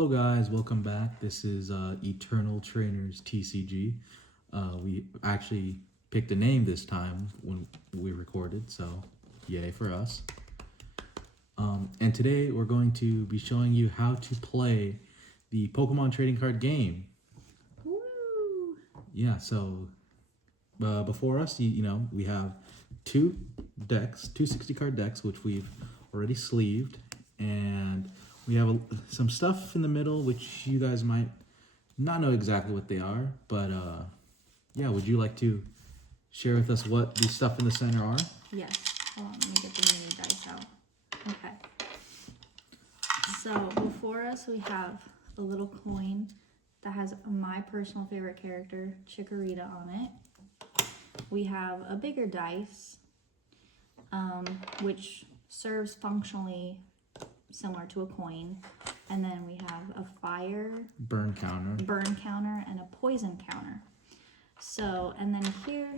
Hello guys, welcome back. This is Eternal Trainers TCG. We actually picked a name this time when we recorded, so yay for us. And today we're going to be showing you how to play the Pokemon trading card game. Woo! Yeah, so before us, we have two decks, two 60 card decks, which we've already sleeved, and we have some stuff in the middle, which you guys might not know exactly what they are, but yeah, would you like to share with us what the stuff in the center are? Yes. Hold on, let me get the mini dice out. Okay. So before us, we have a little coin that has my personal favorite character, Chikorita, on it. We have a bigger dice, which serves functionally similar to a coin, and then we have a fire burn counter and a poison counter. So, and then here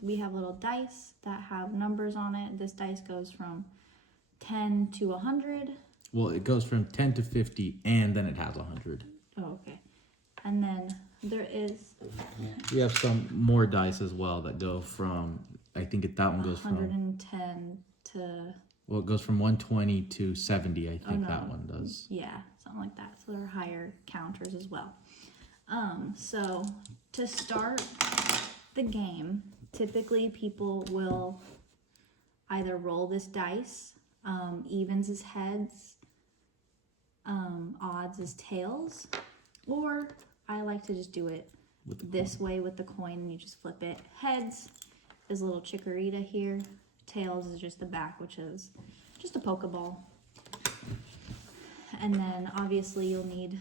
we have little dice that have numbers on it. This dice goes from 10 to 100. Well, it goes from 10 to 50, and then it has 100. Oh, okay. And then we have some more dice as well that go from, I think that one goes 110 to... Well, it goes from 120 to 70, I think that one does. Yeah, something like that. So there are higher counters as well. So to start the game, typically people will either roll this dice, evens is heads, odds is tails, or I like to just do it this way with the coin, and you just flip it. Heads is a little Chikorita here. Tails is just the back, which is just a Pokeball. And then obviously you'll need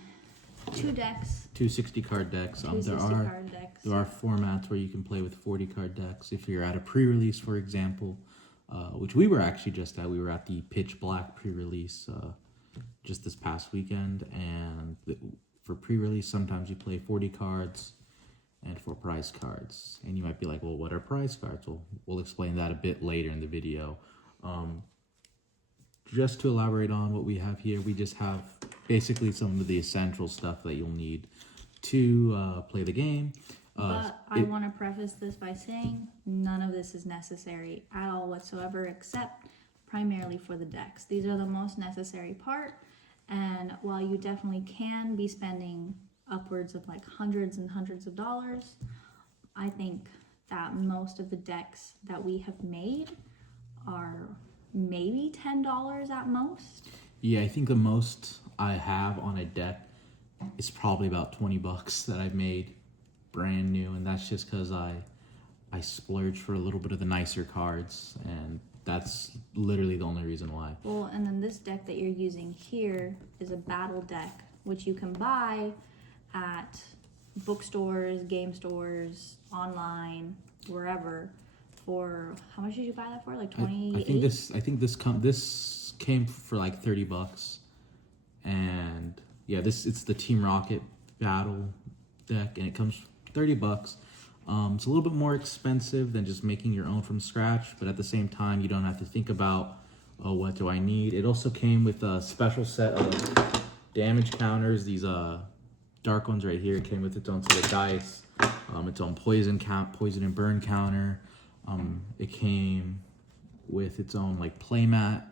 two decks. Two 60 card decks. There are formats where you can play with 40 card decks. If you're at a pre-release, for example, which we were actually just at. We were at the Pitch Black pre-release just this past weekend. And for pre-release, sometimes you play 40 cards and for prize cards. And you might be like, well, what are prize cards? Well, we'll explain that a bit later in the video. Just to elaborate on what we have here, we just have basically some of the essential stuff that you'll need to play the game. But I want to preface this by saying none of this is necessary at all whatsoever, except primarily for the decks. These are the most necessary part, and while you definitely can be spending upwards of like hundreds and hundreds of dollars, I think that most of the decks that we have made are maybe $10 at most. Yeah, I think the most I have on a deck is probably about 20 bucks that I've made brand new, and that's just because I splurged for a little bit of the nicer cards, and that's literally the only reason why. Well, and then this deck that you're using here is a battle deck, which you can buy at bookstores, game stores, online, wherever. For how much did you buy that for? Like 28? I think this came for like 30 bucks. And yeah, it's the Team Rocket battle deck, and it comes 30 bucks. It's a little bit more expensive than just making your own from scratch, but at the same time, you don't have to think about, oh, what do I need? It also came with a special set of damage counters. These dark ones right here. It came with its own set of dice, its own poison and burn counter. It came with its own like playmat,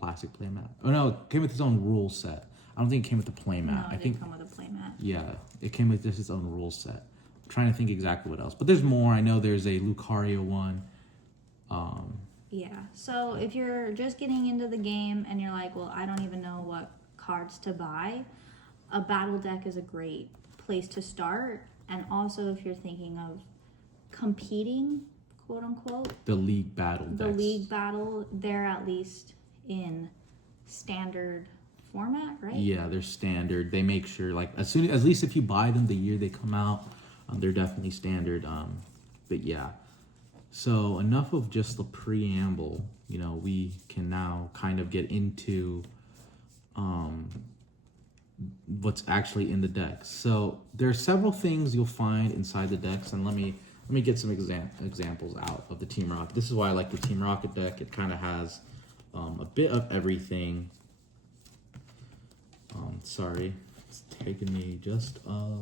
plastic playmat. Oh no, it came with its own rule set. I don't think it came with the playmat. No, it didn't come with a playmat. Yeah, it came with just its own rule set. I'm trying to think exactly what else, but there's more. I know there's a Lucario one. Yeah, so if you're just getting into the game and you're like, well, I don't even know what cards to buy, a battle deck is a great place to start. And also if you're thinking of competing, quote unquote, the league battle decks. They're at least in standard format, right? Yeah, they're standard. They make sure, like, at least if you buy them the year they come out, they're definitely standard. But yeah, so enough of just the preamble. We can now kind of get into what's actually in the decks. So there are several things you'll find inside the decks, and let me get some examples out of the Team Rocket. This is why I like the Team Rocket deck. It kind of has a bit of everything. Sorry, It's taken me just a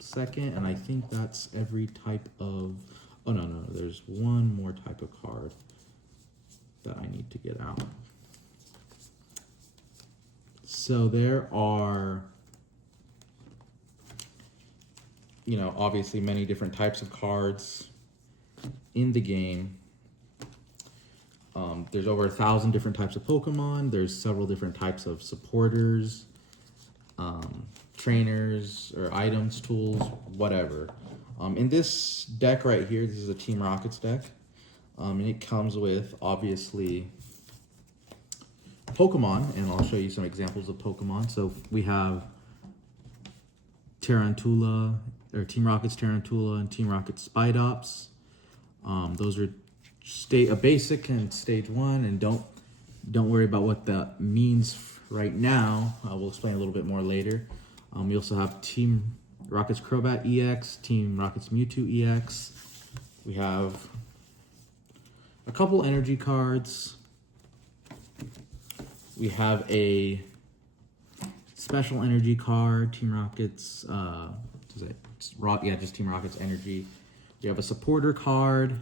second, and I think that's every type of... Oh, no, there's one more type of card that I need to get out. So there are, obviously many different types of cards in the game. There's over 1,000 different types of Pokemon. There's several different types of supporters, trainers, or items, tools, whatever. In this deck right here, this is a Team Rockets deck. And it comes with, obviously, Pokemon, and I'll show you some examples of Pokemon. So we have Tarantula, or Team Rockets Tarantula, and Team Rockets Spidops. Those are a basic and stage 1, and don't worry about what that means right now. We'll explain a little bit more later. We also have Team Rockets Crobat EX, Team Rockets Mewtwo EX. We have a couple energy cards. We have a special energy card, Team Rockets, just Team Rockets Energy. We have a supporter card.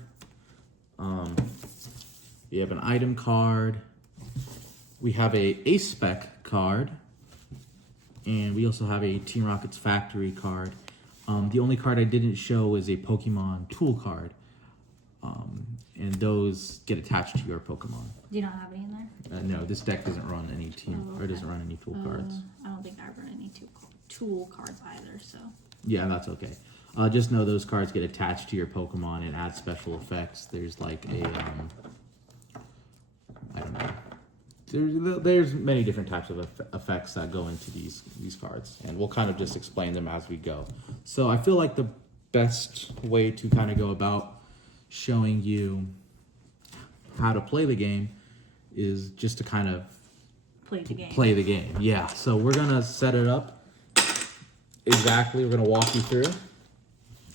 We have an item card. We have a A-Spec card. And we also have a Team Rockets Factory card. The only card I didn't show is a Pokemon Tool card. And those get attached to your Pokemon. Do you not have any in there? No, this deck doesn't run any or doesn't run any tool cards. I don't think I run any tool cards either, so. Yeah, that's okay. Just know those cards get attached to your Pokemon and add special effects. There's like a, I don't know. There's many different types of effects that go into these cards, and we'll kind of just explain them as we go. So I feel like the best way to kind of go about showing you how to play the game is just to kind of play the game. Yeah, so we're gonna set it up exactly. We're gonna walk you through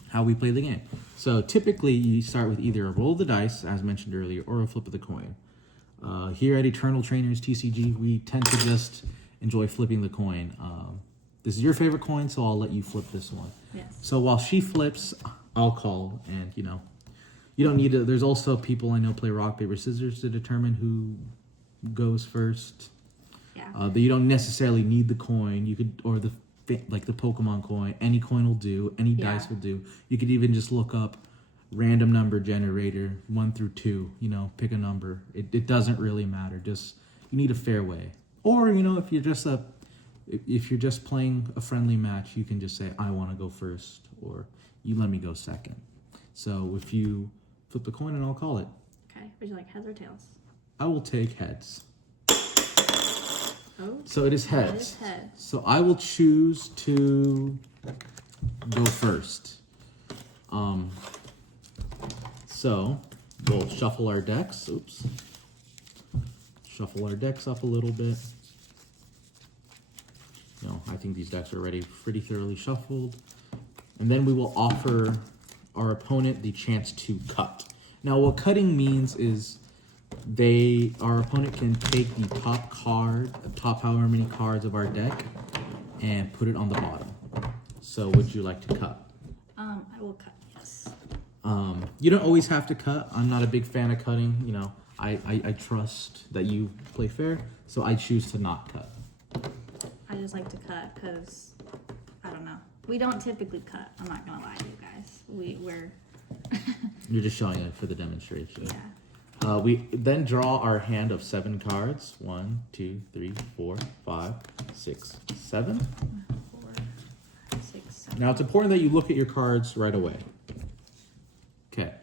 how we play the game. So typically you start with either a roll of the dice, as mentioned earlier, or a flip of the coin. Here at Eternal Trainers TCG, we tend to just enjoy flipping the coin. This is your favorite coin, so I'll let you flip this one. Yes. So while she flips, I'll call, and you don't need to. There's also people I know play rock, paper, scissors to determine who goes first. Yeah. You don't necessarily need the coin. You could, or the Pokemon coin. Any coin will do. Any dice will do. You could even just look up random number generator 1 through 2. Pick a number. It doesn't really matter. Just you need a fair way. Or if you're just playing a friendly match, you can just say I want to go first, or you let me go second. So if you flip the coin, and I'll call it. Okay. Would you like heads or tails? I will take heads. Oh. So it is heads. It is heads. So I will choose to go first. So we'll shuffle our decks. Oops. Shuffle our decks up a little bit. I think these decks are already pretty thoroughly shuffled. And then we will offer our opponent the chance to cut. Now, what cutting means is our opponent can take the top however many cards of our deck, and put it on the bottom. So, would you like to cut? I will cut. Yes. You don't always have to cut. I'm not a big fan of cutting. I trust that you play fair, so I choose to not cut. I just like to cut because I don't know. We don't typically cut. I'm not gonna lie to you guys. We're. You're just showing it for the demonstration. Yeah. We then draw our hand of 7 cards. 1, 2, 3, 4, 5, 6, 7. 4, 5, 6, 7. Now it's important that you look at your cards right away. Okay.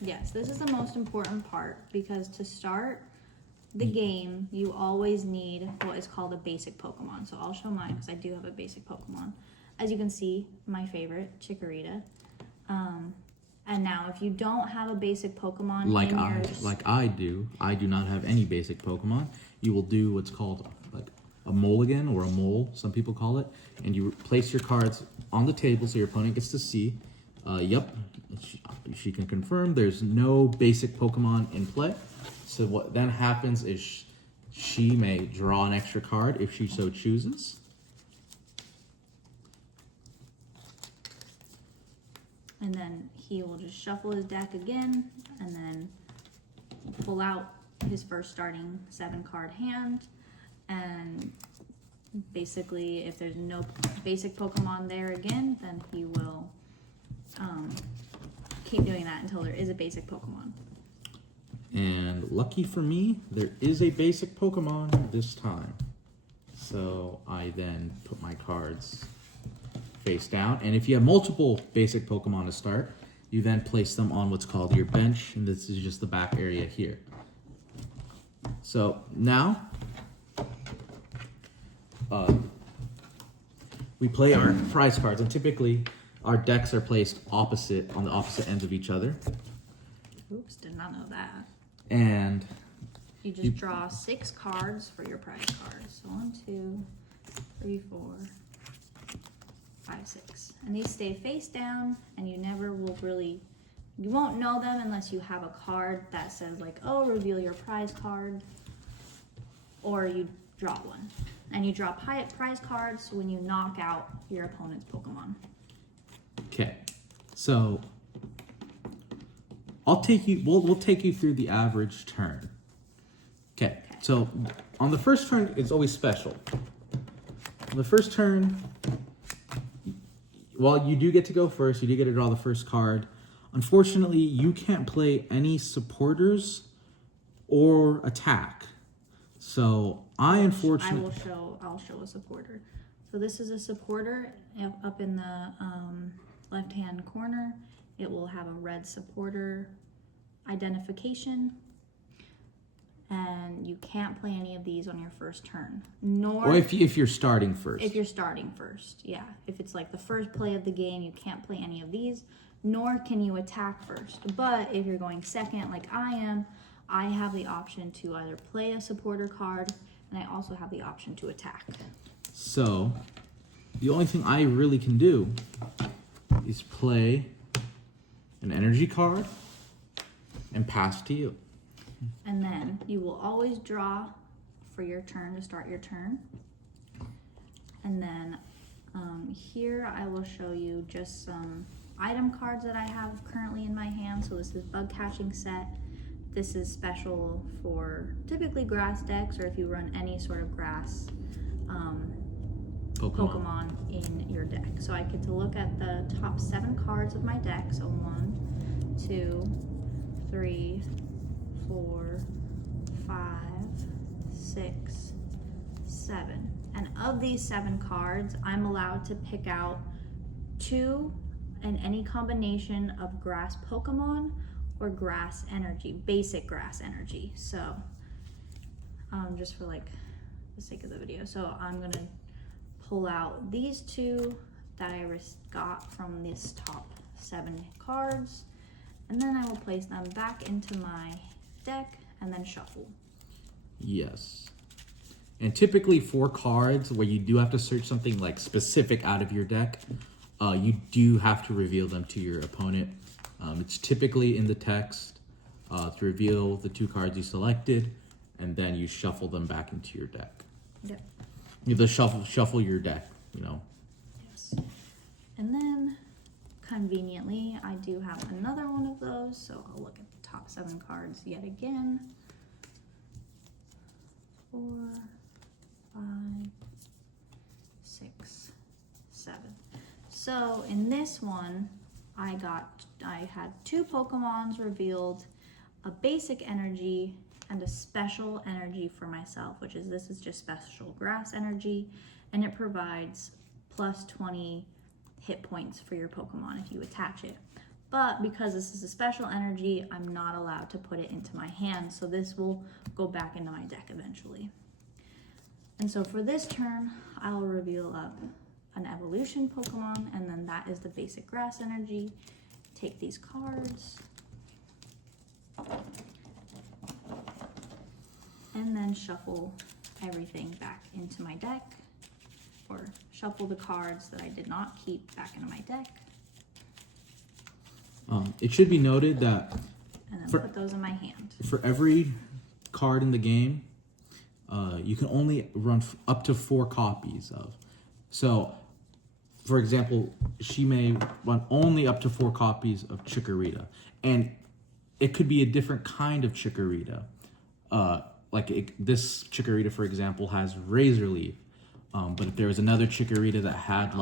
Yes, this is the most important part because to start the game, you always need what is called a basic Pokemon. So I'll show mine because I do have a basic Pokemon. As you can see, my favorite, Chikorita. And now, if you don't have a basic Pokemon I do not have any basic Pokemon. You will do what's called like a mulligan or a mole, some people call it, and you place your cards on the table so your opponent gets to see. Yep, she can confirm there's no basic Pokemon in play. So what then happens is she may draw an extra card if she so chooses. And then he will just shuffle his deck again and then pull out his first starting 7-card hand. And basically, if there's no basic Pokemon there again, then he will keep doing that until there is a basic Pokemon. And lucky for me, there is a basic Pokemon this time. So I then put my cards face down. And if you have multiple basic Pokemon to start, you then place them on what's called your bench. And this is just the back area here. So now, we play our prize cards. And typically, our decks are placed on the opposite ends of each other. Oops, did not know that. And you just draw 6 cards for your prize cards. So 1, 2, 3, 4, 5, 6. And these stay face down, and you never will really, you won't know them unless you have a card that says like, oh, reveal your prize card, or you draw one. And you draw prize cards when you knock out your opponent's Pokemon. Okay, so I'll take you. We'll take you through the average turn. Okay, so on the first turn, it's always special. On the first turn, well, you do get to go first. You do get to draw the first card. Unfortunately, you can't play any supporters or attack. So I'll show a supporter. So this is a supporter up in the left-hand corner. It will have a red supporter identification, and you can't play any of these on your first turn. Nor, or if you're starting first. If you're starting first, yeah. If it's like the first play of the game, you can't play any of these, nor can you attack first. But if you're going second, like I am, I have the option to either play a supporter card, and I also have the option to attack. So the only thing I really can do is play an energy card and pass to you. And then you will always draw for your turn to start your turn. And then here I will show you just some item cards that I have currently in my hand. So this is bug catching set. This is special for typically grass decks, or if you run any sort of grass Pokemon in your deck. So I get to look at the top 7 cards of my deck. So 1, 2, 3, 4, 5, 6, 7. And of these 7 cards, I'm allowed to pick out 2 in any combination of grass Pokemon or grass energy, basic grass energy. So just for like the sake of the video. So I'm gonna pull out these 2 that I got from this top 7 cards, and then I will place them back into my deck and then shuffle. Yes. And typically for cards where you do have to search something like specific out of your deck, you do have to reveal them to your opponent. It's typically in the text to reveal the 2 cards you selected, and then you shuffle them back into your deck. Yep. You have to shuffle your deck, you know. Yes. And then, conveniently, I do have another one of those, so I'll look at the top 7 cards yet again. 4, 5, 6, 7. So in this one, I had 2 Pokemons revealed, a basic energy and a special energy for myself, which is, this is just special grass energy, and it provides plus 20 hit points for your Pokemon if you attach it. But because this is a special energy, I'm not allowed to put it into my hand, so this will go back into my deck eventually. And so for this turn, I will reveal up an evolution Pokemon, and then that is the basic grass energy. Take these cards, and then shuffle everything back into my deck, or shuffle the cards that I did not keep back into my deck. It should be noted that and then put those in my hand. For every card in the game, you can only run up to 4 copies of. So, for example, she may run only up to 4 copies of Chikorita, and it could be a different kind of Chikorita. This Chikorita, for example, has Razor Leaf, but if there was another Chikorita that had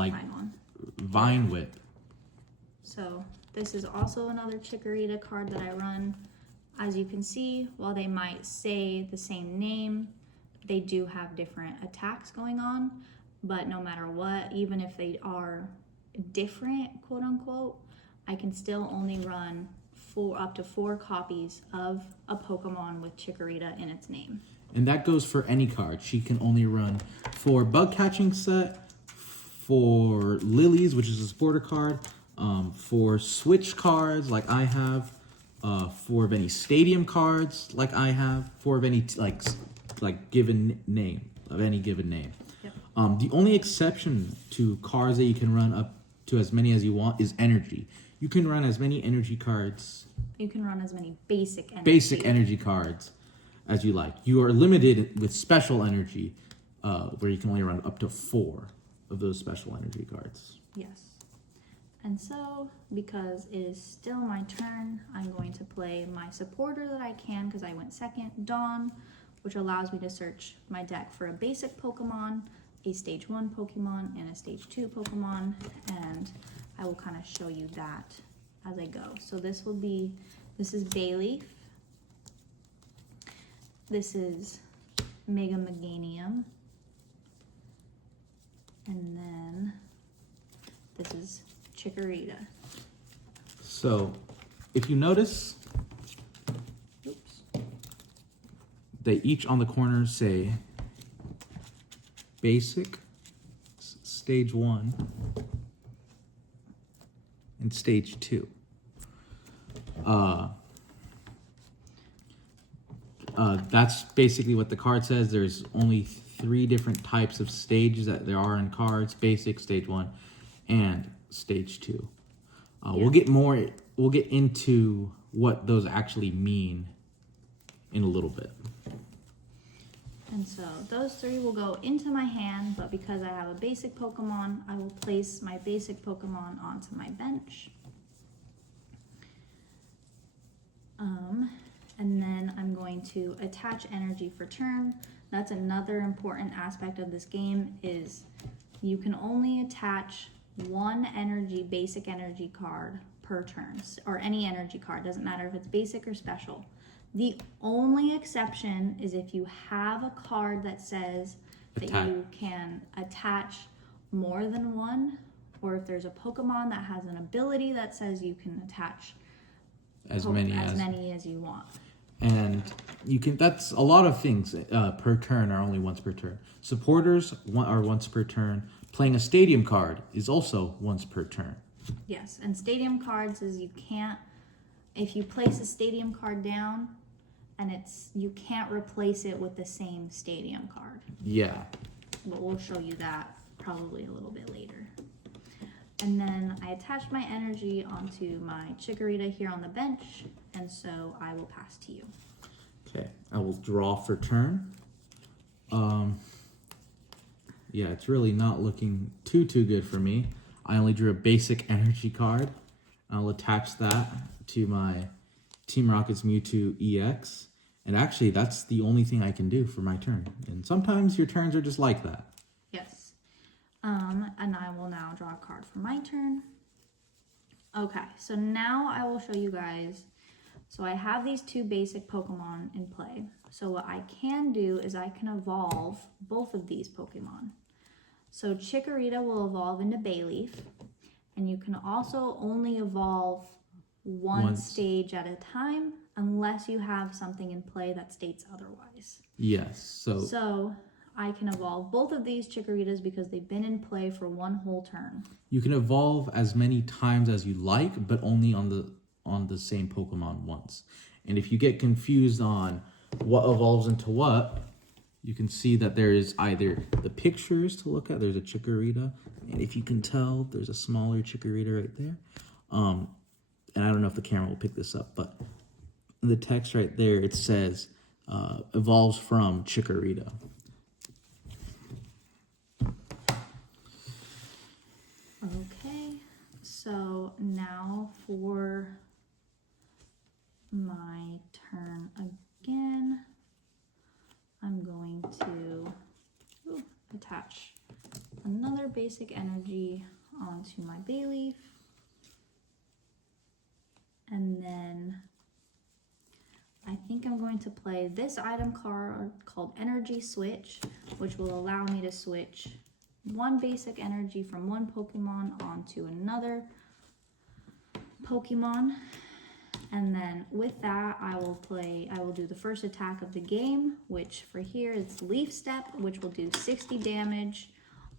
Vine Whip. So this is also another Chikorita card that I run. As you can see, while they might say the same name, they do have different attacks going on. But no matter what, even if they are different, quote unquote, I can still only run up to 4 copies of a Pokemon with Chikorita in its name. And that goes for any card. She can only run for Bug Catching Set, for Lilies, which is a supporter card, for Switch cards like I have, for any Stadium cards like I have, for any given name of any given name. Yep. The only exception to cards that you can run up to as many as you want is energy. You can run as many energy cards. You can run as many basic energy cards as you like. You are limited with special energy, where you can only run up to 4 of those special energy cards. Yes. And so, because it is still my turn, I'm going to play my supporter that I can, because I went second, Dawn, which allows me to search my deck for a basic Pokemon, a Stage 1 Pokemon, and a Stage 2 Pokemon, and I will kind of show you that as I go. So this is Bayleaf. This is Mega Meganium. And then this is Chikorita. So, if you notice, they each on the corner say Basic, Stage 1, and Stage 2. That's basically what the card says. There's only 3 different types of stages that there are in cards: Basic, Stage 1, and Stage 2. We'll get into what those actually mean in a little bit. And so those 3 will go into my hand, but because I have a basic Pokemon, I will place my basic Pokemon onto my bench. And then I'm going to attach energy for turn. That's another important aspect of this game, is you can only attach 1 basic energy card per turn, or any energy card, doesn't matter if it's basic or special. The only exception is if you have a card that says that you can attach more than 1, or if there's a Pokemon that has an ability that says you can attach as many as you want. And you can, that's a lot of things per turn are only once per turn. Supporters are once per turn. Playing a stadium card is also once per turn. Yes, and stadium cards is you can't, if you place a stadium card down, and you can't replace it with the same stadium card. Yeah. But we'll show you that probably a little bit later. And then I attach my energy onto my Chikorita here on the bench, and so I will pass to you. Okay, I will draw for turn. Yeah, it's really not looking too good for me. I only drew a basic energy card. I'll attach that to my Team Rocket's Mewtwo EX. And actually, that's the only thing I can do for my turn. And sometimes your turns are just like that. Yes. And I will now draw a card for my turn. Okay, so now I will show you guys. So I have these 2 basic Pokemon in play. So what I can do is I can evolve both of these Pokemon. So Chikorita will evolve into Bayleaf. And you can also only evolve one stage at a time, unless you have something in play that states otherwise. Yes. So I can evolve both of these Chikoritas because they've been in play for 1 whole turn. You can evolve as many times as you like, but only on the same Pokemon once. And if you get confused on what evolves into what, you can see that there is either the pictures to look at. There's a Chikorita, and if you can tell, there's a smaller Chikorita right there. And I don't know if the camera will pick this up, but in the text right there, it says evolves from Chikorita. Okay, so now for my turn again, I'm going to attach another basic energy onto my Bayleaf. And then I think I'm going to play this item card called Energy Switch, which will allow me to switch one basic energy from one Pokemon onto another Pokemon. And then with that, I will do the first attack of the game, which for here it's Leaf Step, which will do 60 damage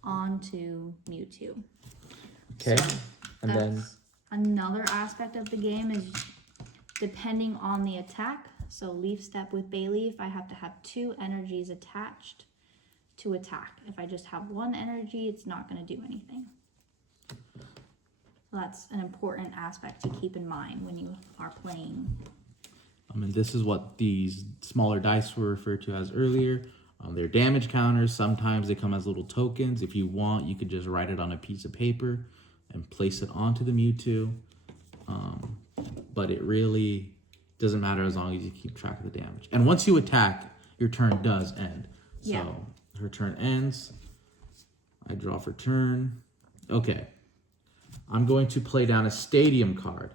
onto Mewtwo. Okay, So and then another aspect of the game is depending on the attack. So Leaf Step with Bayleaf, I have to have 2 energies attached to attack. If I just have 1 energy, it's not going to do anything. So that's an important aspect to keep in mind when you are playing. And this is what these smaller dice were referred to as earlier. They're damage counters. Sometimes they come as little tokens. If you want, you could just write it on a piece of paper and place it onto the Mewtwo. But it really doesn't matter as long as you keep track of the damage. And once you attack, your turn does end. So her turn ends. I draw for turn. Okay. I'm going to play down a stadium card.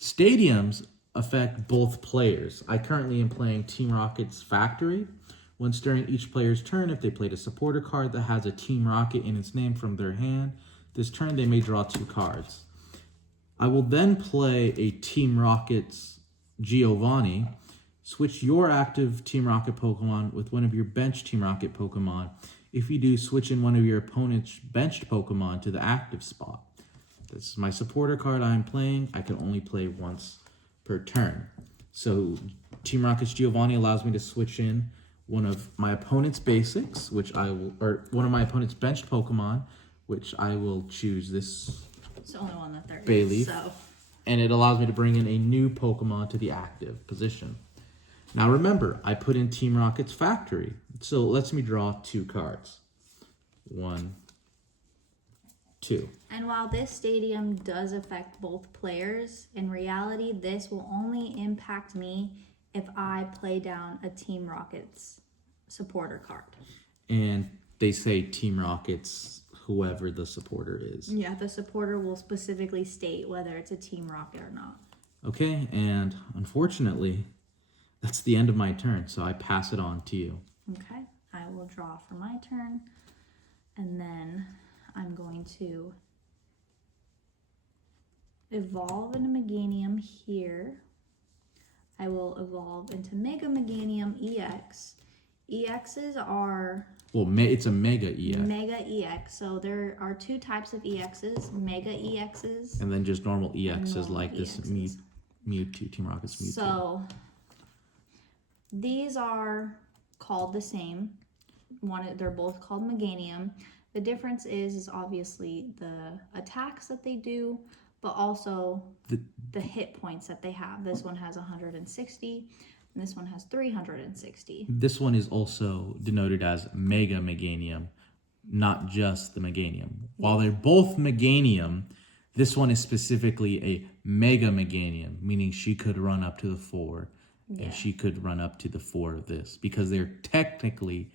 Stadiums affect both players. I currently am playing Team Rocket's Factory. Once during each player's turn, if they played a supporter card that has a Team Rocket in its name from their hand, this turn they may draw 2 cards. I will then play a Team Rocket's Giovanni. Switch your active Team Rocket Pokemon with one of your bench Team Rocket Pokemon. If you do, switch in one of your opponent's benched Pokemon to the active spot. This is my supporter card I'm playing. I can only play once per turn. So Team Rocket's Giovanni allows me to switch in one of my opponent's basics, which I will, or one of my opponent's benched Pokemon, which I will choose this. It's the only one that there is. Bayleaf. So. And it allows me to bring in a new Pokemon to the active position. Now remember, I put in Team Rocket's Factory, so it lets me draw 2 cards. 1, 2. And while this stadium does affect both players, in reality, this will only impact me if I play down a Team Rocket's supporter card. And they say Team Rocket's whoever the supporter is. Yeah, the supporter will specifically state whether it's a Team Rocket or not. Okay, and unfortunately, that's the end of my turn, so I pass it on to you. Okay, I will draw for my turn, and then I'm going to evolve into Meganium here. I will evolve into Mega Meganium EX. EXs are... Well, it's a Mega EX. Mega EX. So there are 2 types of EXs, Mega EXs. And then just normal EXs like EXs. this Mewtwo, Team Rocket's Mewtwo. So these are called the same. They're both called Meganium. The difference is obviously the attacks that they do, but also the hit points that they have. This one has 160, and this one has 360. This one is also denoted as Mega Meganium, not just the Meganium. While they're both Meganium, this one is specifically a Mega Meganium, meaning she could run up to the 4, and she could run up to the 4 of this, because they're technically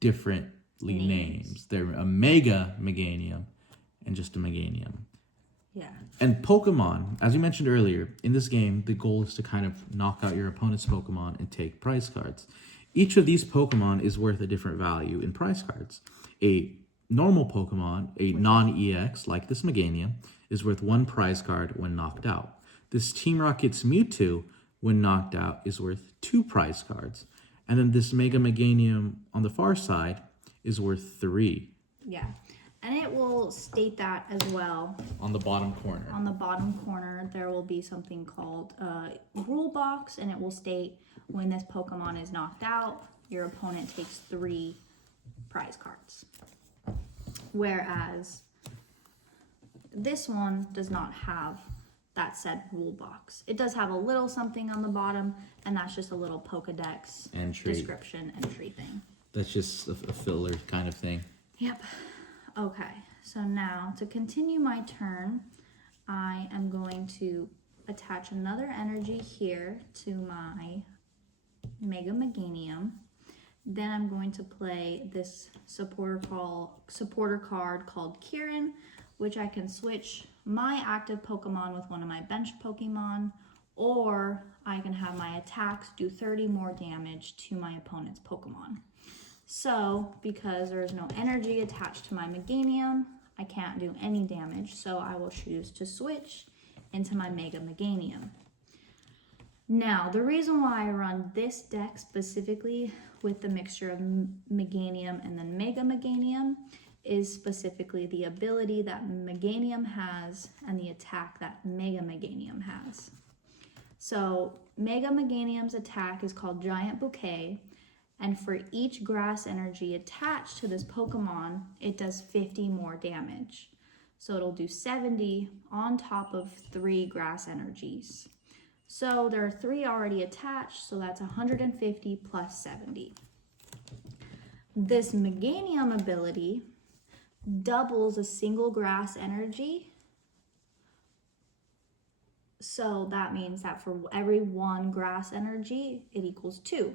differently names. They're a Mega Meganium and just a Meganium. Yeah. And Pokemon, as we mentioned earlier, in this game, the goal is to kind of knock out your opponent's Pokemon and take prize cards. Each of these Pokemon is worth a different value in prize cards. A normal Pokemon, a non-EX, like this Meganium, is worth 1 prize card when knocked out. This Team Rocket's Mewtwo, when knocked out, is worth 2 prize cards. And then this Mega Meganium on the far side is worth 3. Yeah. And it will state that as well. On the bottom corner. On the bottom corner, there will be something called a rule box, and it will state when this Pokemon is knocked out, your opponent takes 3 prize cards. Whereas this one does not have that said rule box. It does have a little something on the bottom, and that's just a little Pokedex description entry thing. That's just a filler kind of thing. Yep. Okay, so now to continue my turn, I am going to attach another energy here to my Mega Meganium. Then I'm going to play this supporter card called Kieran, which I can switch my active Pokemon with one of my bench Pokemon, or I can have my attacks do 30 more damage to my opponent's Pokemon. So, because there is no energy attached to my Meganium, I can't do any damage, so I will choose to switch into my Mega Meganium. Now, the reason why I run this deck specifically with the mixture of Meganium and then Mega Meganium is specifically the ability that Meganium has and the attack that Mega Meganium has. So, Mega Meganium's attack is called Giant Bouquet, and for each grass energy attached to this Pokemon, it does 50 more damage. So it'll do 70 on top of 3 grass energies. So there are 3 already attached, so that's 150 plus 70. This Meganium ability doubles a single grass energy. So that means that for every 1 grass energy, it equals 2.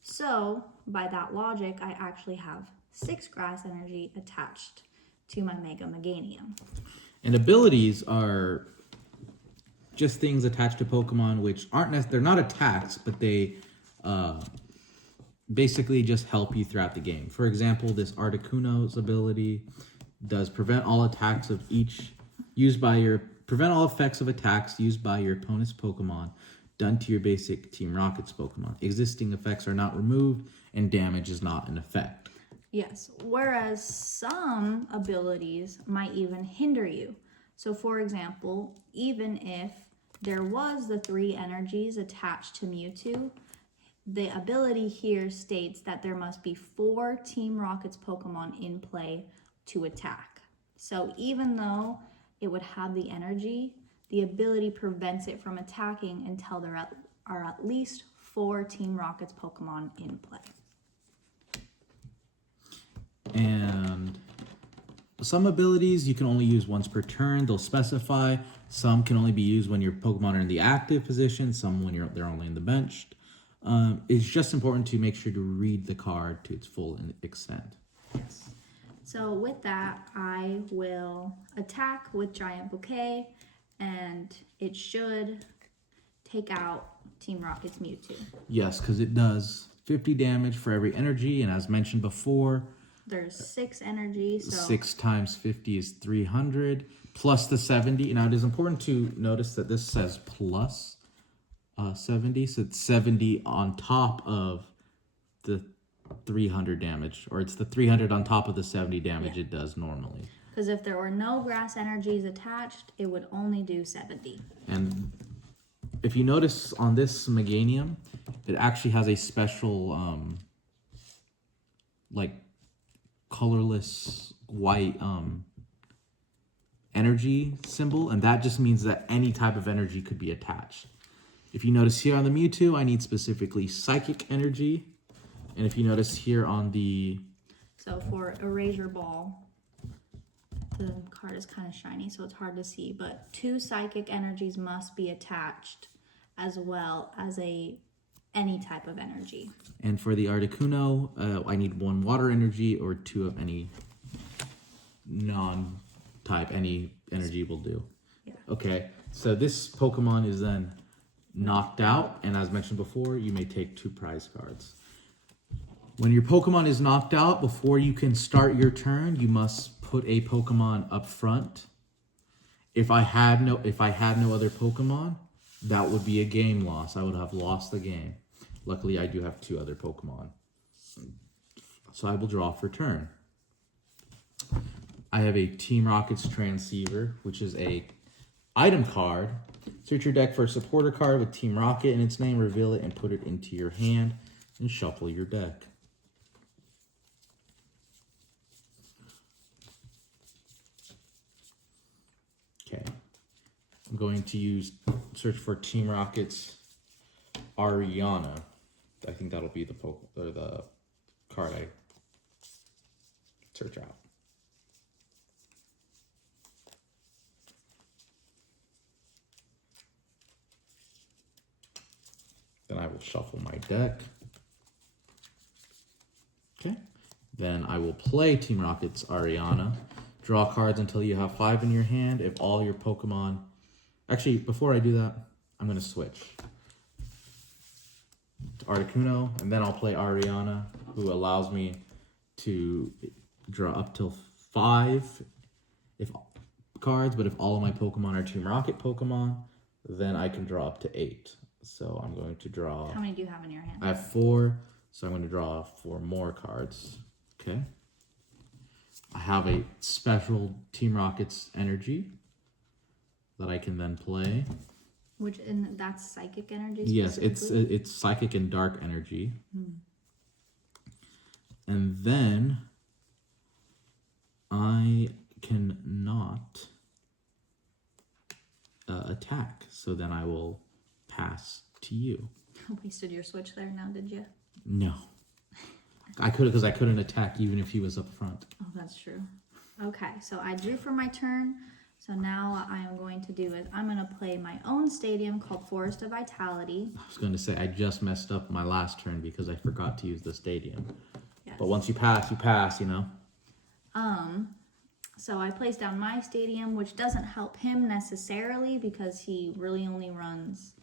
So, by that logic, I actually have 6 grass energy attached to my Mega Meganium. And abilities are just things attached to Pokemon which aren't they're not attacks, but they basically just help you throughout the game. For example, this Articuno's ability does prevent all effects of attacks used by your opponent's Pokemon done to your basic Team Rocket's Pokemon. Existing effects are not removed, and damage is not an effect. Yes, whereas some abilities might even hinder you. So for example, even if there was the 3 energies attached to Mewtwo, the ability here states that there must be 4 Team Rocket's Pokemon in play to attack. So even though it would have the energy, the ability prevents it from attacking until there are at least 4 Team Rocket's Pokemon in play. And some abilities you can only use once per turn. They'll specify. Some can only be used when your Pokemon are in the active position. Some when they're only in the bench. It's just important to make sure to read the card to its full extent. Yes. So with that, I will attack with Giant Bouquet, and it should take out Team Rocket's Mewtwo. Yes, because it does 50 damage for every energy, and as mentioned before, there's 6 energy, so 6 times 50 is 300, plus the 70. Now, it is important to notice that this says plus 70, so it's 70 on top of the 300 damage, or it's the 300 on top of the 70 damage it does normally. Because if there were no grass energies attached, it would only do 70. And if you notice on this Meganium, it actually has a special, like, colorless white energy symbol, and that just means that any type of energy could be attached. If you notice here on the Mewtwo, I need specifically psychic energy, and if you notice here on the... So for Erasure Ball, the card is kind of shiny, so it's hard to see, but 2 psychic energies must be attached as well as any type of energy. And for the Articuno, I need 1 water energy or 2 of any non-type, any energy will do. Yeah. Okay, so this Pokemon is then knocked out, and as mentioned before, you may take 2 prize cards. When your Pokemon is knocked out, before you can start your turn, you must put a Pokemon up front. If I had no other Pokemon, that would be a game loss. I would have lost the game. Luckily, I do have 2 other Pokemon. So I will draw for turn. I have a Team Rocket's Transceiver, which is a item card. Search your deck for a supporter card with Team Rocket in its name, reveal it, and put it into your hand, and shuffle your deck. Okay. I'm going to search for Team Rocket's Ariana. I think that'll be the card I search out. Then I will shuffle my deck. Okay. Then I will play Team Rocket's Ariana. Draw cards until you have 5 in your hand. If all your Pokemon... Actually, before I do that, I'm going to switch to Articuno, and then I'll play Ariana, who allows me to draw up till 5 cards, but if all of my Pokemon are Team Rocket Pokemon, then I can draw up to 8. So I'm going to draw... How many do you have in your hand? I have 4, so I'm going to draw 4 more cards. Okay. I have a special Team Rocket's energy that I can then play. That's psychic energy? Yes, it's psychic and dark energy. And then I cannot attack, so then I will pass to you. Wasted your switch there now, did you? No. I could, because I couldn't attack even if he was up front. Oh, that's true. Okay, so I drew for my turn. So now what I am going to do is I'm going to play my own stadium called Forest of Vitality. I was going to say, I just messed up my last turn because I forgot to use the stadium. Yes. But once you pass, you know. So I placed down my stadium, which doesn't help him necessarily because he really only runs...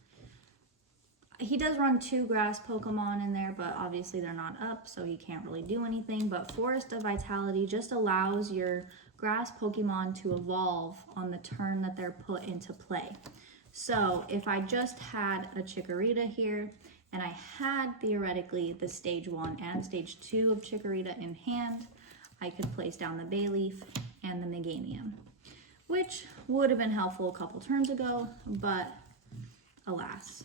He does run 2 grass Pokemon in there, but obviously they're not up, so he can't really do anything. But Forest of Vitality just allows your grass Pokemon to evolve on the turn that they're put into play. So if I just had a Chikorita here, and I had theoretically the stage 1 and stage 2 of Chikorita in hand, I could place down the Bayleaf and the Meganium, which would have been helpful a couple turns ago, but alas.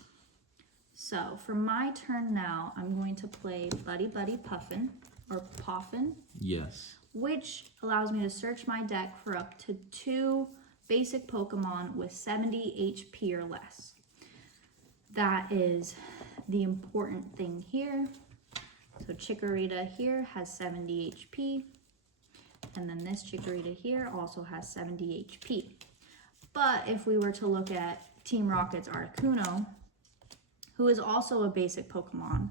So for my turn now, I'm going to play Buddy Buddy Puffin, or Poffin. Yes. Which allows me to search my deck for up to 2 basic Pokemon with 70 HP or less. That is the important thing here. So Chikorita here has 70 HP. And then this Chikorita here also has 70 HP. But if we were to look at Team Rocket's Articuno, who is also a basic Pokemon,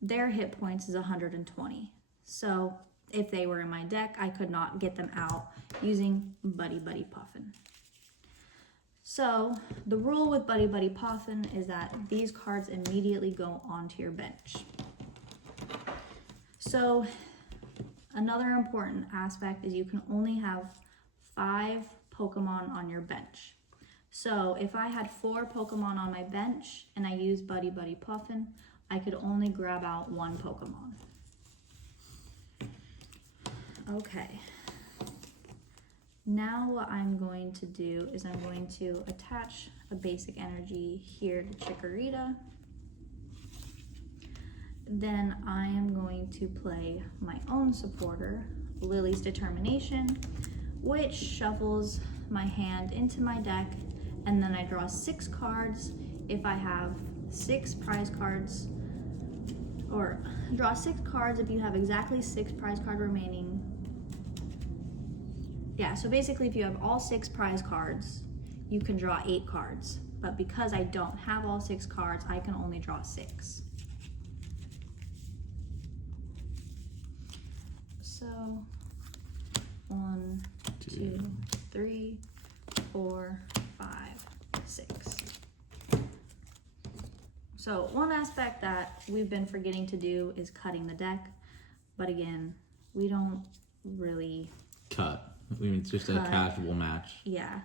their hit points is 120. So if they were in my deck, I could not get them out using Buddy Buddy Puffin. So the rule with Buddy Buddy Puffin is that these cards immediately go onto your bench. So another important aspect is you can only have 5 Pokemon on your bench. So if I had 4 Pokemon on my bench and I used Buddy Buddy Puffin, I could only grab out 1 Pokemon. Okay. Now what I'm going to do is I'm going to attach a basic energy here to Chikorita. Then I am going to play my own supporter, Lily's Determination, which shuffles my hand into my deck, and then I draw 6 cards if I have 6 prize cards, or draw 6 cards if you have exactly 6 prize card remaining. Yeah, so basically if you have all 6 prize cards, you can draw 8 cards. But because I don't have all 6 cards, I can only draw 6. So 1, 2, 3, 4, 5, 6. So one aspect that we've been forgetting to do is cutting the deck. But again, we don't really cut. I mean, it's just a casual match. Yeah.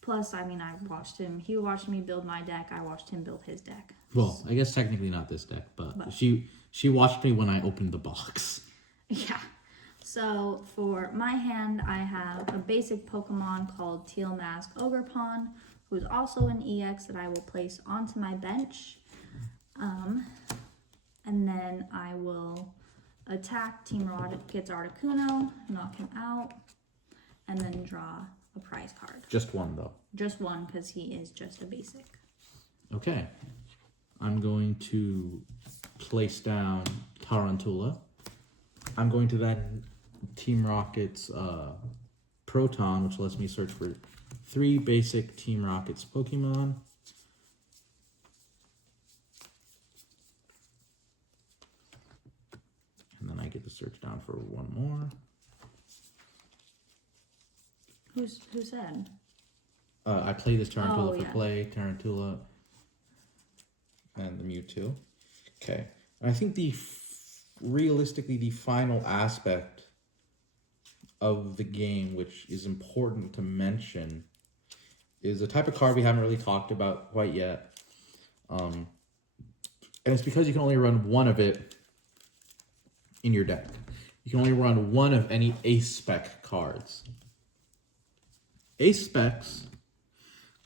Plus, I mean, I watched him. He watched me build my deck. I watched him build his deck. Well, I guess technically not this deck, but she watched me when I opened the box. Yeah. So for my hand, I have a basic Pokemon called Teal Mask Ogerpon, who's also an EX that I will place onto my bench. And then I will attack Team Rocket's Articuno, knock him out, and then draw a prize card. Just one, though. Just one, because he is just a basic. Okay. I'm going to place down Tarantula. I'm going to then Team Rocket's Proton, which lets me search for 3 basic Team Rocket's Pokemon. And then I get to search down for one more. Who said? I play this Tarantula for yeah. play, Tarantula, and the Mewtwo. Okay. And I think realistically, the final aspect of the game, which is important to mention, is a type of card we haven't really talked about quite yet. And it's because you can only run one of it in your deck. You can only run one of any Ace Spec cards. Ace Specs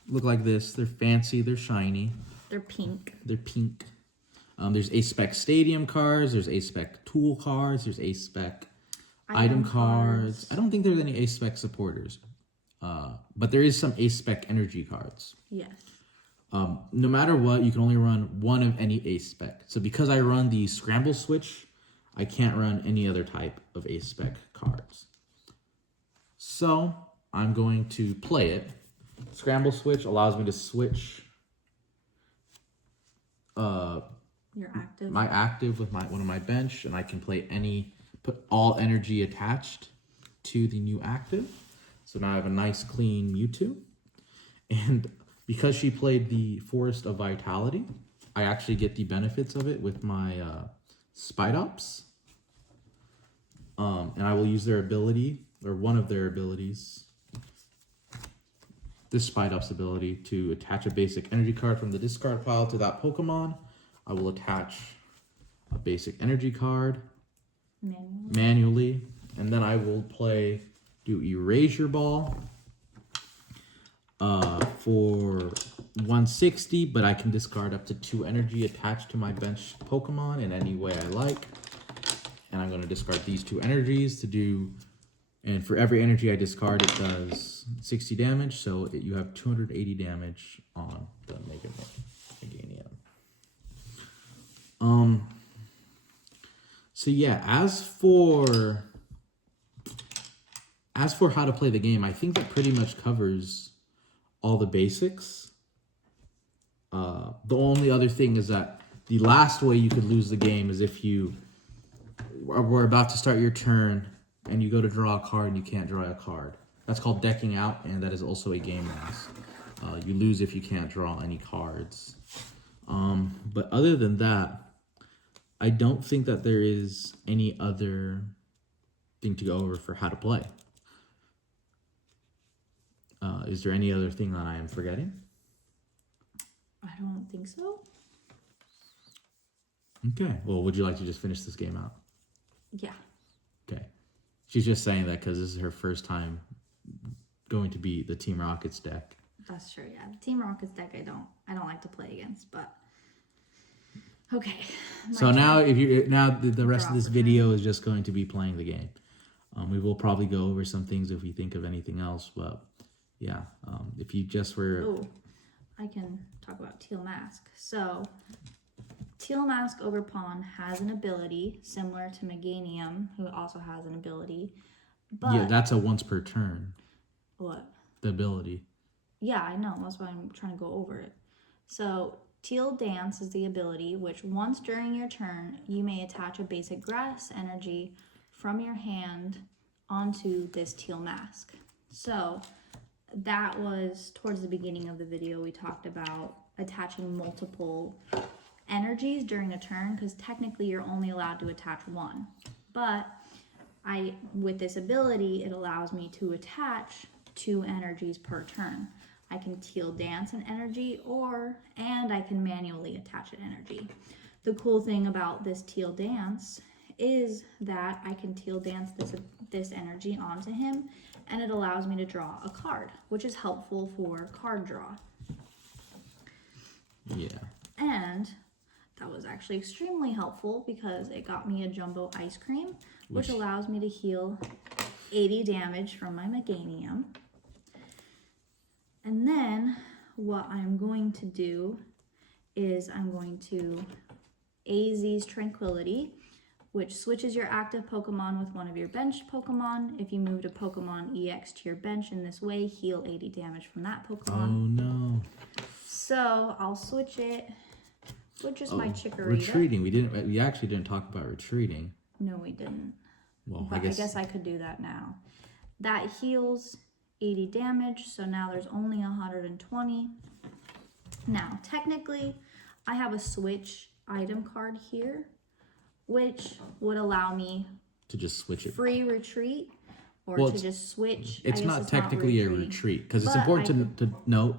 look like this. They're fancy, they're shiny. They're pink. They're pink. There's Ace Spec Stadium cards, there's Ace Spec Tool cards, there's Ace Spec Item cards. I don't think there's any Ace Spec supporters. But there is some Ace Spec Energy cards. Yes. No matter what, you can only run one of any Ace Spec. So because I run the Scramble Switch, I can't run any other type of Ace Spec cards. So I'm going to play it. Scramble Switch allows me to switch Your active. my active with one of my bench, and I can play put all energy attached to the new active. So now I have a nice clean Mewtwo. And because she played the Forest of Vitality, I actually get the benefits of it with my Spidops. And I will use their ability, or one of their abilities, this Spidops ability, to attach a basic energy card from the discard pile to that Pokemon. I will attach a basic energy card manually, and then I will do Erasure Ball for 160, but I can discard up to 2 energy attached to my bench Pokemon in any way I like. And I'm going to discard these 2 energies to do, and for every energy I discard, it does 60 damage, so you have 280 damage on the Meganium. So yeah, as for how to play the game, I think that pretty much covers all the basics. The only other thing is that the last way you could lose the game is if you were about to start your turn and you go to draw a card and you can't draw a card. That's called decking out, and that is also a game loss. You lose if you can't draw any cards. But other than that, I don't think that there is any other thing to go over for how to play. Is there any other thing that I am forgetting? I don't think so. Okay. Well, would you like to just finish this game out? Yeah. Okay. She's just saying that because this is her first time going to be the Team Rockets deck. That's true. Yeah, the Team Rockets deck I don't like to play against, but okay. So now the rest of this video is just going to be playing the game. We will probably go over some things if we think of anything else, but yeah, if you just were... Oh, I can talk about Teal Mask. So, Teal Mask over Pawn has an ability similar to Meganium, who also has an ability. But yeah, that's a once per turn. What? The ability. Yeah, I know. That's why I'm trying to go over it. So, Teal Dance is the ability, which once during your turn, you may attach a basic grass energy from your hand onto this Teal Mask. So, that was towards the beginning of the video. We talked about attaching multiple energies during a turn, because technically you're only allowed to attach one. But with this ability, it allows me to attach 2 energies per turn. I can Teal Dance an energy, and I can manually attach an energy. The cool thing about this Teal Dance is that I can Teal Dance this energy onto him, and it allows me to draw a card, which is helpful for card draw. Yeah. And that was actually extremely helpful because it got me a Jumbo Ice Cream, which allows me to heal 80 damage from my Meganium. And then what I'm going to do is I'm going to AZ's Tranquility, which switches your active Pokemon with one of your benched Pokemon. If you moved a Pokemon EX to your bench in this way, heal 80 damage from that Pokemon. Oh no. So I'll switch it with just my Chikorita. Retreating. We actually didn't talk about retreating. No, we didn't. Well, but I guess I could do that now. That heals 80 damage, so now there's only 120. Now, technically, I have a switch item card here, which would allow me to just switch it. Free retreat, or to just switch. It's not technically a retreat, because it's important to note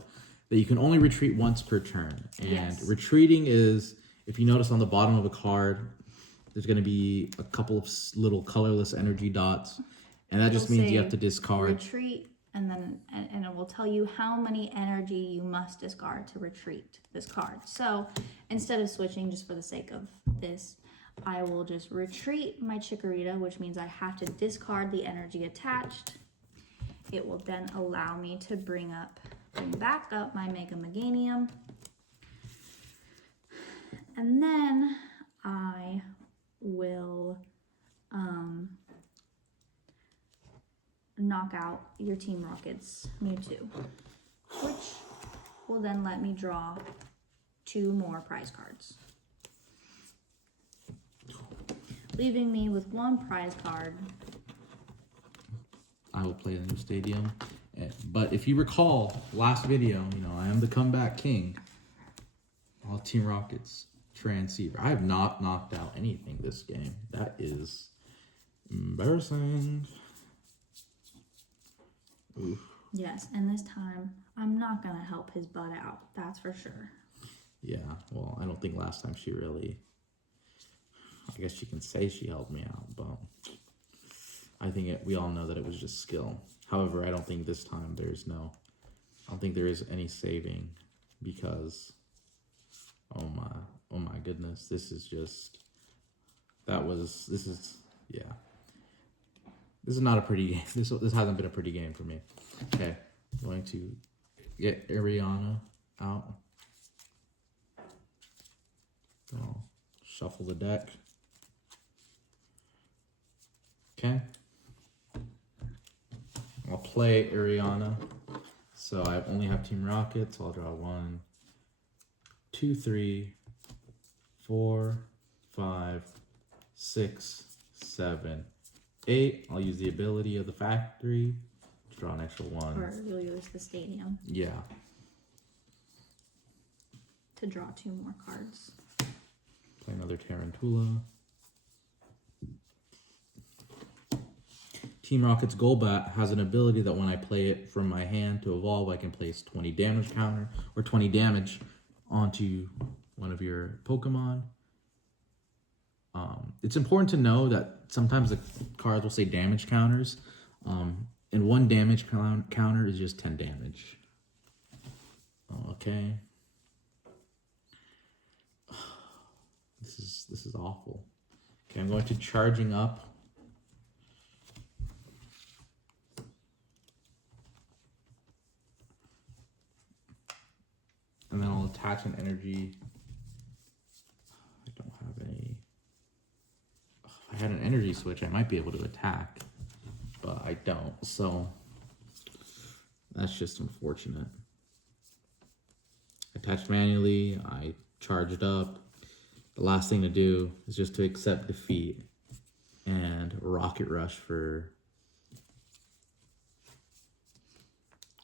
that you can only retreat once per turn. And retreating is, if you notice on the bottom of a card, there's going to be a couple of little colorless energy dots, and that just means you have to discard. Retreat, and then it will tell you how many energy you must discard to retreat this card. So instead of switching, just for the sake of this, I will just retreat my Chikorita, which means I have to discard the energy attached. It will then allow me to bring back up my Mega Meganium. And then I will knock out your Team Rocket's Mewtwo, which will then let me draw 2 more prize cards, leaving me with 1 prize card. I will play the new stadium. But if you recall, last video, I am the comeback king. All Team Rocket's transceiver. I have not knocked out anything this game. That is embarrassing. Oof. Yes, and this time, I'm not going to help his butt out. That's for sure. Yeah, well, I don't think last time she really... I guess you can say she helped me out, but I think we all know that it was just skill. However, I don't think this time I don't think there is any saving, because oh my goodness, this is not a pretty game. This hasn't been a pretty game for me. Okay, I'm going to get Ariana out. I'll shuffle the deck. Okay. I'll play Ariana. So I only have Team Rocket, so I'll draw 1, 2, 3, 4, 5, 6, 7, 8. I'll use the ability of the factory to draw an extra 1. Or you'll use the stadium. Yeah. To draw 2 more cards. Play another Tarantula. Team Rocket's Golbat has an ability that when I play it from my hand to evolve, I can place 20 damage counter or 20 damage onto one of your Pokemon. It's important to know that sometimes the cards will say damage counters, and 1 damage counter is just 10 damage. Okay. This is awful. Okay, I'm going to charging up. And then I'll attach an energy. I don't have any. If I had an energy switch, I might be able to attack, but I don't. So that's just unfortunate. Attached manually, I charged up. The last thing to do is just to accept defeat and Rocket Rush for...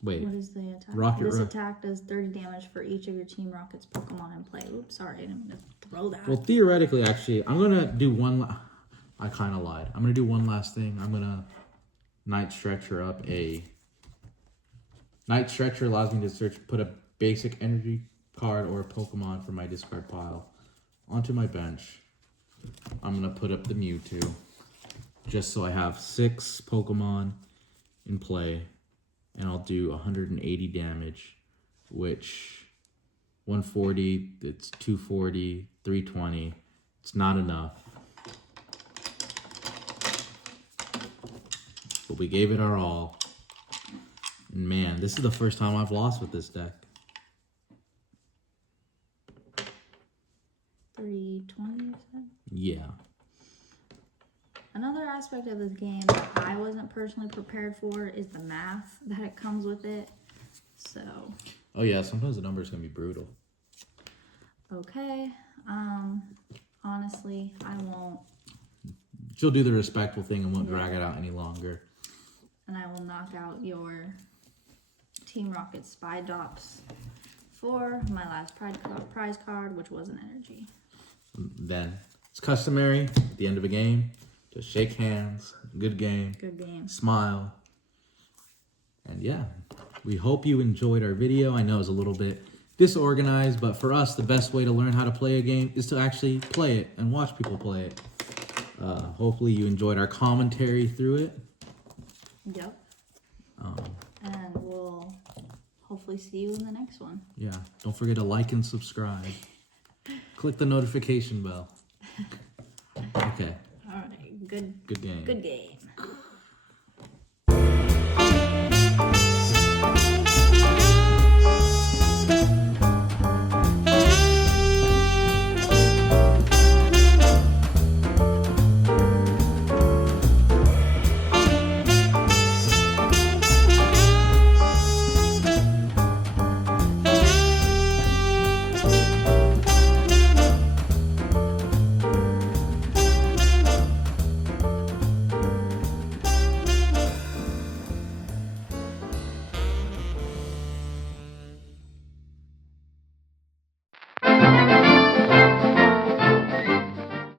Wait. What is the attack? This attack does 30 damage for each of your Team Rocket's Pokemon in play. Oops, sorry, I didn't mean to throw that. Well, theoretically, actually, I'm going to do one... I kind of lied. I'm going to do one last thing. I'm going to Night Stretcher up a... Night Stretcher allows me to put a basic energy card or a Pokemon from my discard pile onto my bench. I'm going to put up the Mewtwo just so I have 6 Pokemon in play, and I'll do 180 damage, which 140, it's 240, 320. It's not enough. But we gave it our all. Man, this is the first time I've lost with this deck. 320, you said? Yeah. Another aspect of this game that I wasn't personally prepared for is the math that it comes with it. So. Oh yeah, sometimes the number's gonna be brutal. Okay. Honestly, I won't. She'll do the respectful thing and won't drag it out any longer. And I will knock out your Team Rocket Spy Drops for my last prize card, which was an energy. Then it's customary at the end of a game, just shake hands, good game, smile. And yeah, we hope you enjoyed our video. I know it's a little bit disorganized, but for us, the best way to learn how to play a game is to actually play it and watch people play it. Hopefully you enjoyed our commentary through it. Yep. And we'll hopefully see you in the next one. Yeah. Don't forget to like and subscribe. Click the notification bell. Okay. All right. Good game. Good game.